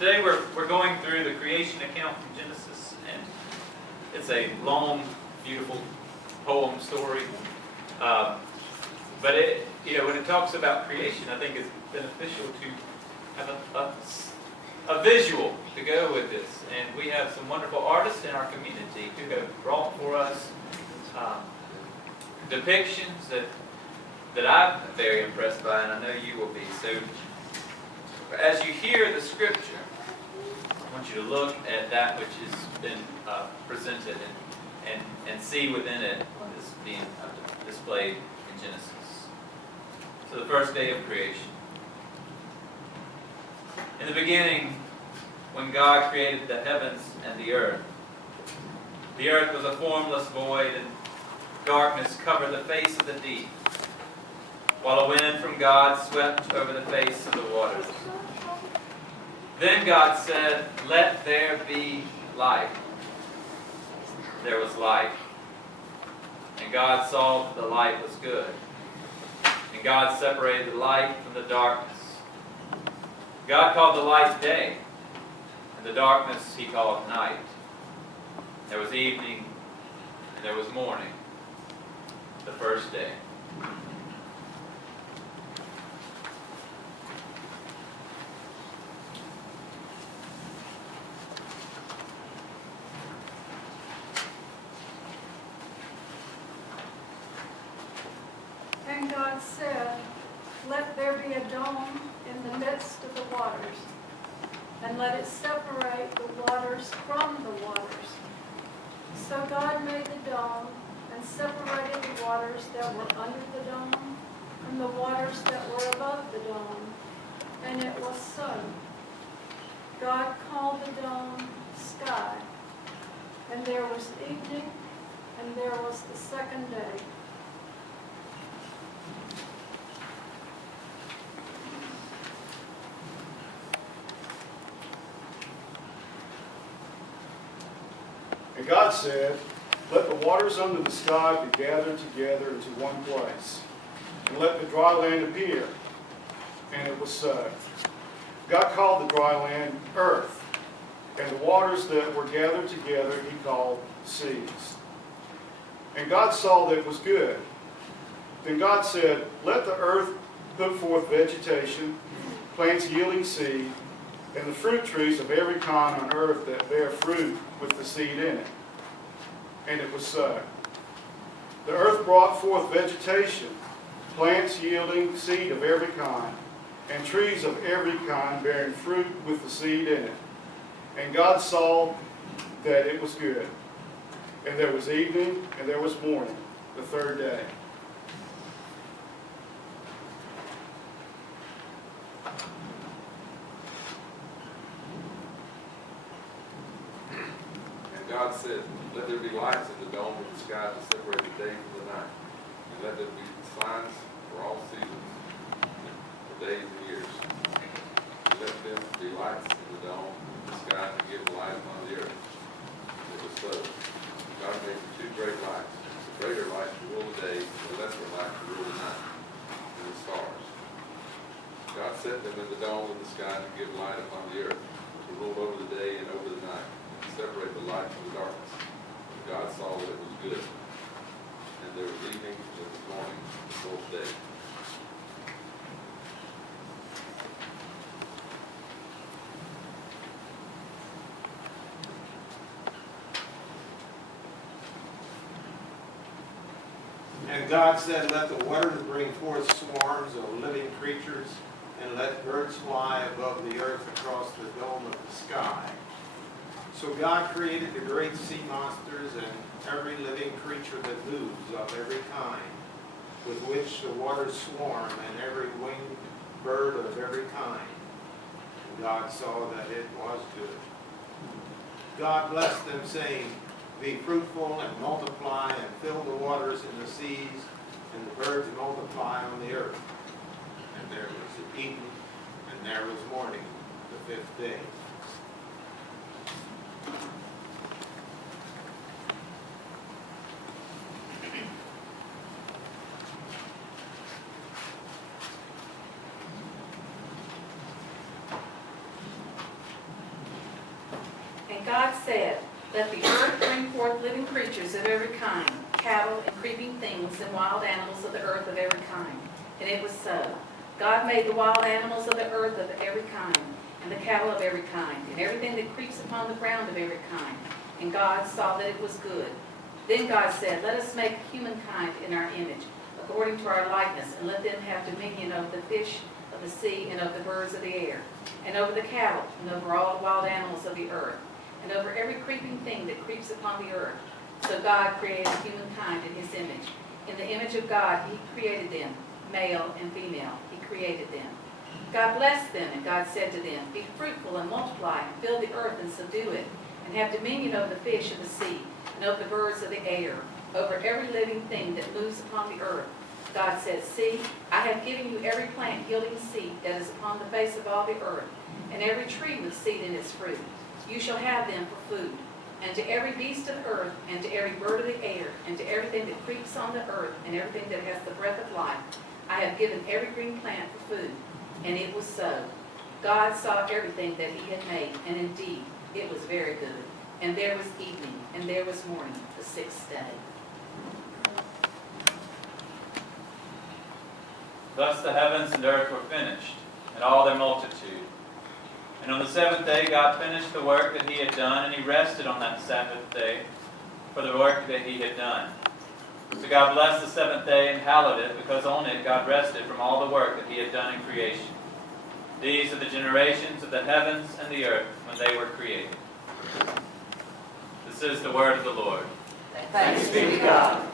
Today we're going through the creation account from Genesis, and it's a long, beautiful poem story. But when it talks about creation, I think it's beneficial to have a visual to go with this. And we have some wonderful artists in our community who have brought for us depictions that I'm very impressed by, and I know you will be. So as you hear the scripture, I want you to look at that which has been presented and see within it what is being displayed in Genesis. So the first day of creation. In the beginning, when God created the heavens and the earth was a formless void, and darkness covered the face of the deep, while a wind from God swept over the face of the waters. Then God said, "Let there be light." There was light. And God saw that the light was good. And God separated the light from the darkness. God called the light day, and the darkness He called night. There was evening, and there was morning, the first day. And God said, "Let there be a dome in the midst of the waters, and let it separate the waters from the waters." So God made the dome and separated the waters that were under the dome from the waters that were above the dome. And it was so. God called the dome sky. And there was evening, and there was the second day. And God said, "Let the waters under the sky be gathered together into one place, and let the dry land appear." And it was so. God called the dry land earth, and the waters that were gathered together He called seas. And God saw that it was good. Then God said, "Let the earth put forth vegetation, plants yielding seed, and the fruit trees of every kind on earth that bear fruit with the seed in it." And it was so. The earth brought forth vegetation, plants yielding seed of every kind, and trees of every kind bearing fruit with the seed in it. And God saw that it was good. And there was evening, and there was morning, the third day. God said, "Let there be lights in the dome of the sky to separate the day from the night, and let there be signs for all seasons, for days and years. And let them be lights in the dome of the sky to give light upon the earth." And it was so. God made the two great lights, the greater light to rule the day, and the lesser light to rule the night, and the stars. God set them in the dome of the sky to give light upon the earth, to rule over the day and over the night, separate the light from the darkness. And God saw that it was good. And there was evening, and there was morning, the fourth day. And God said, "Let the waters bring forth swarms of living creatures, and let birds fly above the earth across the dome of the sky." So God created the great sea monsters and every living creature that moves of every kind, with which the waters swarm, and every winged bird of every kind. And God saw that it was good. God blessed them, saying, "Be fruitful and multiply, and fill the waters in the seas, and the birds multiply on the earth." And there was evening, and there was morning, the fifth day. said, let the earth bring forth living creatures of every kind, cattle and creeping things and wild animals of the earth of every kind. And it was so. God made the wild animals of the earth of every kind, and the cattle of every kind, and everything that creeps upon the ground of every kind. And God saw that it was good. Then God said, let us make humankind in our image, according to our likeness, and let them have dominion over the fish of the sea, and over the birds of the air, and over the cattle, and over all the wild animals of the earth, and over every creeping thing that creeps upon the earth. So God created humankind in his image. In the image of God he created them, male and female, he created them. God blessed them, and God said to them, be fruitful and multiply, and fill the earth and subdue it, and have dominion over the fish of the sea, and over the birds of the air, over every living thing that moves upon the earth. God said, see, I have given you every plant yielding seed that is upon the face of all the earth, and every tree with seed in its fruit. You shall have them for food. And to every beast of the earth, and to every bird of the air, and to everything that creeps on the earth, and everything that has the breath of life, I have given every green plant for food. And it was so. God saw everything that he had made, and indeed it was very good. And there was evening, and there was morning, the sixth day. Thus the heavens and earth were finished, and all their multitude. And on the seventh day God finished the work that he had done, and he rested on that Sabbath day for the work that he had done. So God blessed the seventh day and hallowed it, because on it God rested from all the work that he had done in creation. These are the generations of the heavens and the earth when they were created. This is the word of the Lord. Thanks be to God.